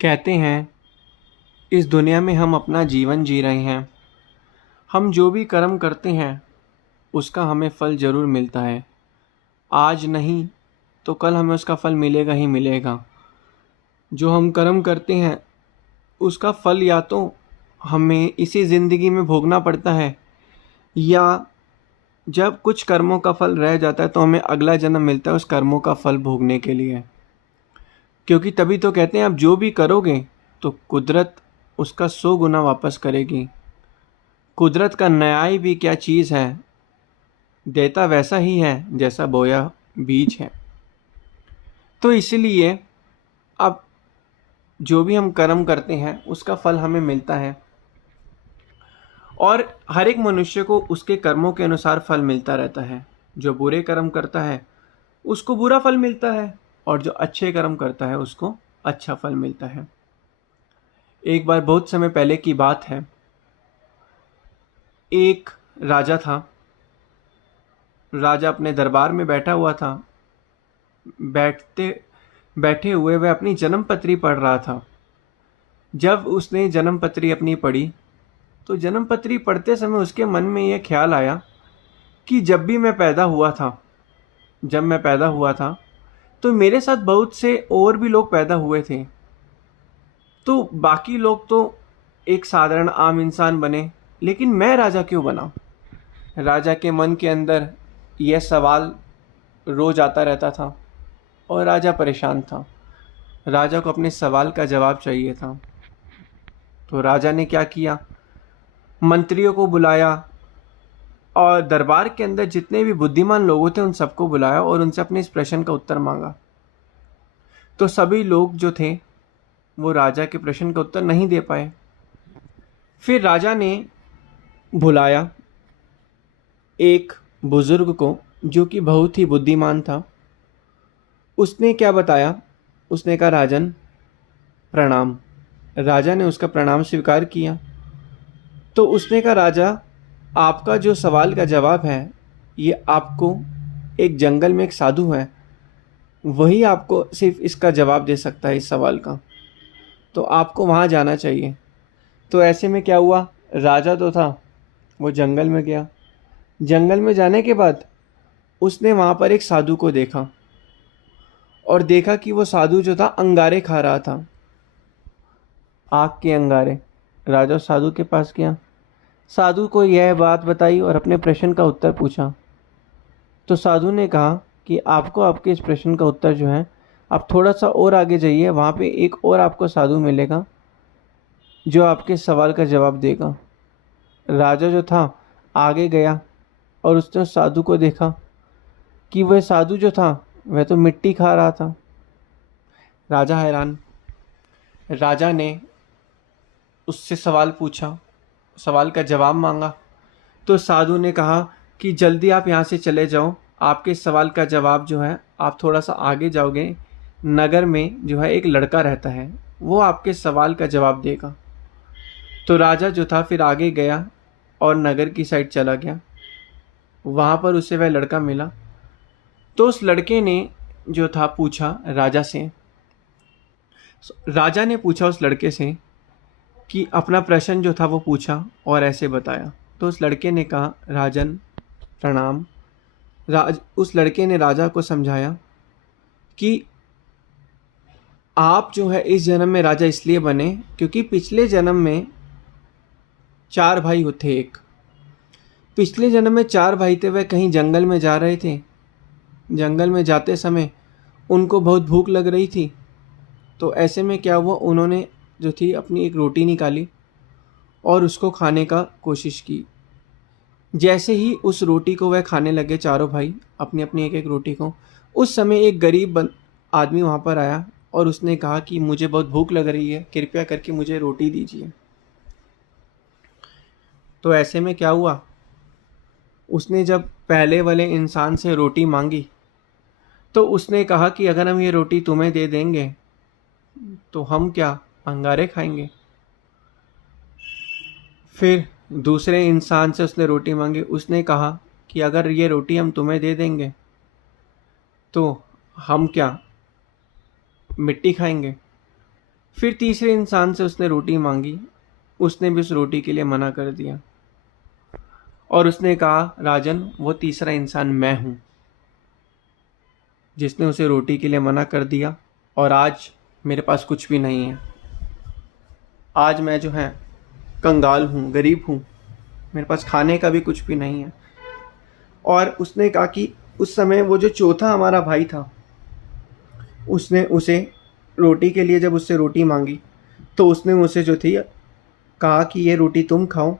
कहते हैं इस दुनिया में हम अपना जीवन जी रहे हैं। हम जो भी कर्म करते हैं उसका हमें फल ज़रूर मिलता है। आज नहीं तो कल हमें उसका फल मिलेगा ही मिलेगा। जो हम कर्म करते हैं उसका फल या तो हमें इसी ज़िंदगी में भोगना पड़ता है, या जब कुछ कर्मों का फल रह जाता है तो हमें अगला जन्म मिलता है उस कर्मों का फल भोगने के लिए। क्योंकि तभी तो कहते हैं आप जो भी करोगे तो कुदरत उसका 100 गुना वापस करेगी। कुदरत का न्याय भी क्या चीज़ है, देता वैसा ही है जैसा बोया बीज है। तो इसलिए अब जो भी हम कर्म करते हैं उसका फल हमें मिलता है, और हर एक मनुष्य को उसके कर्मों के अनुसार फल मिलता रहता है। जो बुरे कर्म करता है उसको बुरा फल मिलता है, और जो अच्छे कर्म करता है उसको अच्छा फल मिलता है। एक बार बहुत समय पहले की बात है, एक राजा था। राजा अपने दरबार में बैठा हुआ था। बैठते बैठे हुए वह अपनी जन्म पत्री पढ़ रहा था। जब उसने जन्म पत्री अपनी पढ़ी तो जन्म पत्री पढ़ते समय उसके मन में यह ख्याल आया कि जब मैं पैदा हुआ था तो मेरे साथ बहुत से और भी लोग पैदा हुए थे। तो बाकी लोग तो एक साधारण आम इंसान बने, लेकिन मैं राजा क्यों बना। राजा के मन के अंदर यह सवाल रोज आता रहता था, और राजा परेशान था। राजा को अपने सवाल का जवाब चाहिए था। तो राजा ने क्या किया, मंत्रियों को बुलाया और दरबार के अंदर जितने भी बुद्धिमान लोग थे उन सबको बुलाया और उनसे अपने इस प्रश्न का उत्तर मांगा। तो सभी लोग जो थे वो राजा के प्रश्न का उत्तर नहीं दे पाए। फिर राजा ने बुलाया एक बुजुर्ग को जो कि बहुत ही बुद्धिमान था। उसने क्या बताया, उसने कहा राजन प्रणाम। राजा ने उसका प्रणाम स्वीकार किया। तो उसने कहा राजा, आपका जो सवाल का जवाब है ये आपको, एक जंगल में एक साधु है वही आपको सिर्फ इसका जवाब दे सकता है इस सवाल का, तो आपको वहाँ जाना चाहिए। तो ऐसे में क्या हुआ, राजा तो था वो जंगल में गया। जंगल में जाने के बाद उसने वहाँ पर एक साधु को देखा, और देखा कि वो साधु जो था अंगारे खा रहा था, आग के अंगारे। राजा साधु के पास गया, साधु को यह बात बताई और अपने प्रश्न का उत्तर पूछा। तो साधु ने कहा कि आपको आपके इस प्रश्न का उत्तर जो है, आप थोड़ा सा और आगे जाइए, वहाँ पे एक और आपको साधु मिलेगा जो आपके सवाल का जवाब देगा। राजा जो था आगे गया और उसने उस साधु को देखा कि वह साधु जो था वह तो मिट्टी खा रहा था। राजा हैरान। राजा ने उससे सवाल पूछा, सवाल का जवाब मांगा। तो साधु ने कहा कि जल्दी आप यहाँ से चले जाओ, आपके सवाल का जवाब जो है, आप थोड़ा सा आगे जाओगे, नगर में जो है एक लड़का रहता है, वो आपके सवाल का जवाब देगा। तो राजा जो था फिर आगे गया और नगर की साइड चला गया। वहाँ पर उसे वह लड़का मिला। तो उस लड़के ने जो था पूछा राजा से, राजा ने पूछा उस लड़के से कि अपना प्रश्न जो था वो पूछा और ऐसे बताया। तो उस लड़के ने कहा राजन प्रणाम। उस लड़के ने राजा को समझाया कि आप जो है इस जन्म में राजा इसलिए बने क्योंकि पिछले जन्म में 4 भाई थे। पिछले जन्म में 4 भाई थे, वह कहीं जंगल में जा रहे थे। जंगल में जाते समय उनको बहुत भूख लग रही थी। तो ऐसे में क्या हुआ, उन्होंने जो थी अपनी एक रोटी निकाली और उसको खाने का कोशिश की। जैसे ही उस रोटी को वह खाने लगे, चारों भाई अपनी अपनी एक एक रोटी को, उस समय एक गरीब आदमी वहाँ पर आया और उसने कहा कि मुझे बहुत भूख लग रही है, कृपया करके मुझे रोटी दीजिए। तो ऐसे में क्या हुआ, उसने जब पहले वाले इंसान से रोटी मांगी तो उसने कहा कि अगर हम ये रोटी तुम्हें दे देंगे तो हम क्या अंगारे खाएंगे। फिर दूसरे इंसान से उसने रोटी मांगी, उसने कहा कि अगर ये रोटी हम तुम्हें दे देंगे तो हम क्या मिट्टी खाएंगे। फिर तीसरे इंसान से उसने रोटी मांगी, उसने भी उस रोटी के लिए मना कर दिया और उसने कहा, राजन, वो तीसरा इंसान मैं हूं जिसने उसे रोटी के लिए मना कर दिया, और आज मेरे पास कुछ भी नहीं है। आज मैं जो है कंगाल हूं, गरीब हूं, मेरे पास खाने का भी कुछ भी नहीं है। और उसने कहा कि उस समय वो जो चौथा हमारा भाई था, उसने उसे रोटी के लिए जब उससे रोटी मांगी तो उसने मुझसे जो थी कहा कि ये रोटी तुम खाओ,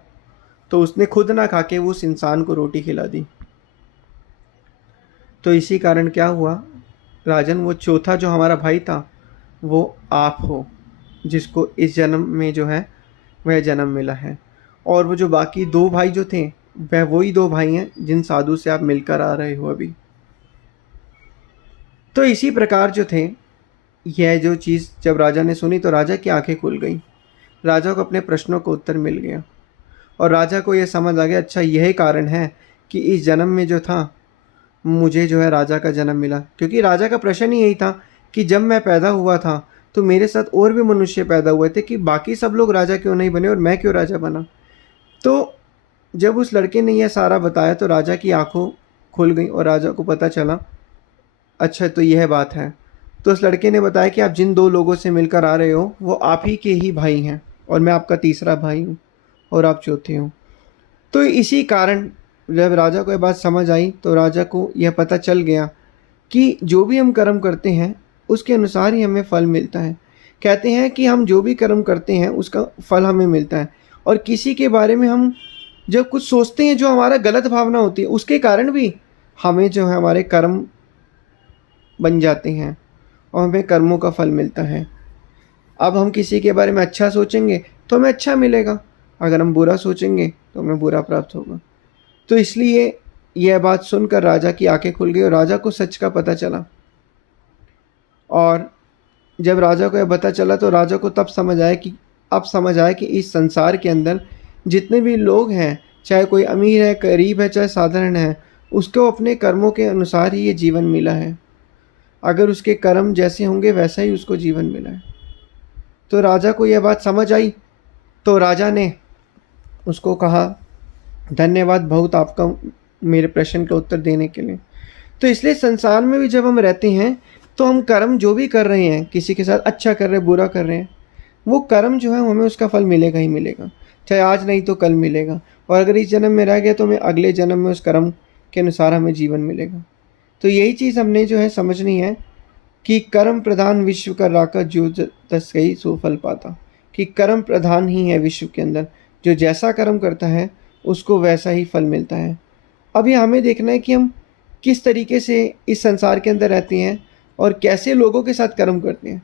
तो उसने खुद ना खा के वो उस इंसान को रोटी खिला दी। तो इसी कारण क्या हुआ, राजन, वो चौथा जो हमारा भाई था वो आप हो, जिसको इस जन्म में जो है वह जन्म मिला है। और वो जो बाकी दो भाई जो थे, वह वही दो भाई हैं जिन साधु से आप मिलकर आ रहे हो अभी। तो इसी प्रकार जो थे, यह जो चीज़ जब राजा ने सुनी तो राजा की आंखें खुल गई। राजा को अपने प्रश्नों का उत्तर मिल गया और राजा को यह समझ आ गया, अच्छा यही कारण है कि इस जन्म में जो था मुझे जो है राजा का जन्म मिला। क्योंकि राजा का प्रश्न ही यही था कि जब मैं पैदा हुआ था तो मेरे साथ और भी मनुष्य पैदा हुए थे, कि बाकी सब लोग राजा क्यों नहीं बने और मैं क्यों राजा बना। तो जब उस लड़के ने यह सारा बताया तो राजा की आंखों खुल गई और राजा को पता चला, अच्छा तो यह बात है। तो उस लड़के ने बताया कि आप जिन दो लोगों से मिलकर आ रहे हो वो आप ही के ही भाई हैं, और मैं आपका तीसरा भाई हूँ और आप चौथे हो। तो इसी कारण जब राजा को यह बात समझ आई तो राजा को यह पता चल गया कि जो भी हम कर्म करते हैं उसके अनुसार ही हमें फल मिलता है। कहते हैं कि हम जो भी कर्म करते हैं उसका फल हमें मिलता है, और किसी के बारे में हम जब कुछ सोचते हैं जो हमारा गलत भावना होती है उसके कारण भी हमें जो है हमारे कर्म बन जाते हैं और हमें कर्मों का फल मिलता है। अब हम किसी के बारे में अच्छा सोचेंगे तो हमें अच्छा मिलेगा, अगर हम बुरा सोचेंगे तो हमें बुरा प्राप्त होगा। तो इसलिए यह बात सुनकर राजा की आंखें खुल गई और राजा को सच का पता चला। और जब राजा को यह पता चला तो राजा को तब समझ आया कि इस संसार के अंदर जितने भी लोग हैं, चाहे कोई अमीर है, गरीब है, चाहे साधारण है, उसको अपने कर्मों के अनुसार ही ये जीवन मिला है। अगर उसके कर्म जैसे होंगे वैसा ही उसको जीवन मिला है। तो राजा को यह बात समझ आई तो राजा ने उसको कहा, धन्यवाद बहुत आपका मेरे प्रश्न का उत्तर देने के लिए। तो इसलिए संसार में भी जब हम रहते हैं तो हम कर्म जो भी कर रहे हैं, किसी के साथ अच्छा कर रहे हैं, बुरा कर रहे हैं, वो कर्म जो है हमें उसका फल मिलेगा ही मिलेगा, चाहे आज नहीं तो कल मिलेगा। और अगर इस जन्म में रह गया तो हमें अगले जन्म में उस कर्म के अनुसार हमें जीवन मिलेगा। तो यही चीज़ हमने जो है समझनी है कि कर्म प्रधान विश्व का राका जो तस गई सो फल पाता, कि कर्म प्रधान ही है विश्व के अंदर, जो जैसा कर्म करता है उसको वैसा ही फल मिलता है। अभी हमें देखना है कि हम किस तरीके से इस संसार के अंदर रहते हैं और कैसे लोगों के साथ कर्म करते हैं।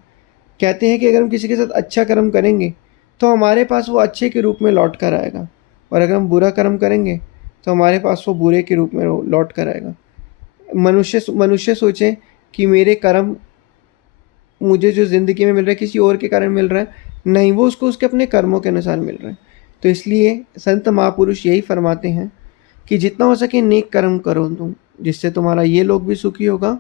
कहते हैं कि अगर हम किसी के साथ अच्छा कर्म करेंगे तो हमारे पास वो अच्छे के रूप में लौट कर आएगा, और अगर हम बुरा कर्म करेंगे तो हमारे पास वो बुरे के रूप में लौट कर आएगा। मनुष्य सोचे कि मेरे कर्म मुझे जो ज़िंदगी में मिल रहा है किसी और के कारण मिल रहा है, नहीं, वो उसको उसके अपने कर्मों के अनुसार मिल रहा है। तो इसलिए संत महापुरुष यही फरमाते हैं कि जितना हो सके नेक कर्म करो तुम, जिससे तुम्हारा ये लोग भी सुखी होगा